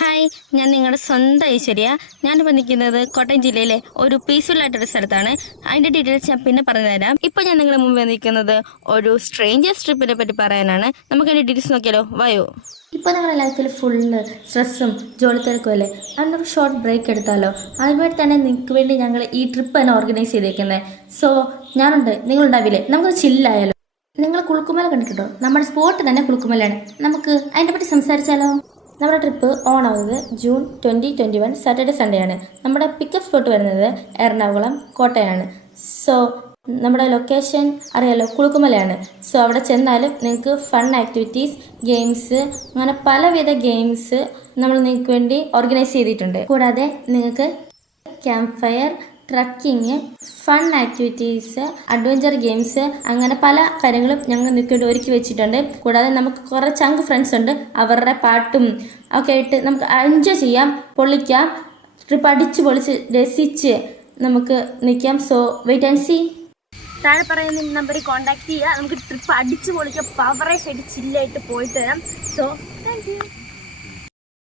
Hi, ഞാൻ നിങ്ങളുടെ സ്വന്തം ഐശ്വര്യ. ഞാനിപ്പോൾ നിൽക്കുന്നത് കോട്ടയം ജില്ലയിലെ ഒരു പീസ്ഫുൾ ആയിട്ടൊരു സ്ഥലത്താണ്. അതിൻ്റെ ഡീറ്റെയിൽസ് ഞാൻ പിന്നെ പറഞ്ഞുതരാം. ഇപ്പോൾ ഞാൻ നിങ്ങളുടെ മുമ്പ് നിൽക്കുന്നത് ഒരു സ്ട്രേഞ്ചേഴ്സ് ട്രിപ്പിനെ പറ്റി പറയാനാണ്. നമുക്ക് അതിൻ്റെ ഡീറ്റെയിൽസ് നോക്കിയാലോ? വായോ. ഇപ്പോൾ നമ്മുടെ ലൈഫിൽ ഫുള്ള് സ്ട്രെസ്സും ജോലി തിരക്കുമല്ലേ, അതിനൊരു ഷോർട്ട് ബ്രേക്ക് എടുത്താലോ? അതിനുവേണ്ടി തന്നെ നിങ്ങൾക്ക് വേണ്ടി ഞങ്ങൾ ഈ ട്രിപ്പ് തന്നെ ഓർഗനൈസ് ചെയ്തേക്കുന്നത്. സോ ഞാനുണ്ട്, നിങ്ങളുണ്ടാവില്ലേ? നമുക്ക് ചില്ലായാലോ. നിങ്ങൾ കുളുക്കുമല കണ്ടിട്ടുണ്ടോ? നമ്മുടെ സ്പോട്ട് തന്നെ കുളുക്കുമലയാണ്. നമുക്ക് അതിനെ പറ്റി സംസാരിച്ചാലോ? നമ്മുടെ ട്രിപ്പ് ഓൺ ആവുന്നത് ജൂൺ 2021 സാറ്റർഡേ സൺഡേ ആണ്. നമ്മുടെ പിക്കപ്പ് സ്പോട്ട് വരുന്നത് എറണാകുളം കോട്ടയാണ്. സോ നമ്മുടെ ലൊക്കേഷൻ അറിയാലോ, കുളുക്കുമലയാണ്. സോ അവിടെ ചെന്നാലും നിങ്ങൾക്ക് ഫൺ ആക്ടിവിറ്റീസ്, ഗെയിംസ്, അങ്ങനെ പലവിധ ഗെയിംസ് നമ്മൾ നിങ്ങൾക്ക് വേണ്ടി ഓർഗനൈസ് ചെയ്തിട്ടുണ്ട്. കൂടാതെ നിങ്ങൾക്ക് camp fire, trekking, fun activities, adventure games, അങ്ങനെ പല കാര്യങ്ങളും ഞങ്ങൾ നിങ്ങൾക്ക് ഒരുക്കി വെച്ചിട്ടുണ്ട്. കൂടാതെ നമുക്ക് കുറേ ചങ്ക് ഫ്രണ്ട്സ് ഉണ്ട്. അവരുടെ പാട്ടും ഒക്കെ ആയിട്ട് നമുക്ക് എൻജോയ് ചെയ്യാം, പൊളിക്കാം. ട്രിപ്പ് അടിച്ച് പൊളിച്ച് രസിച്ച് നമുക്ക് നിൽക്കാം. So wait and see. താഴെ പറയുന്ന നമ്പറിൽ കോൺടാക്ട് ചെയ്യുക. നമുക്ക് ട്രിപ്പ് അടിച്ച് പൊളിക്കാം, പവറേജ് ആയിട്ട് ചില്ലായിട്ട് പോയിട്ട് തരാം. So thank you.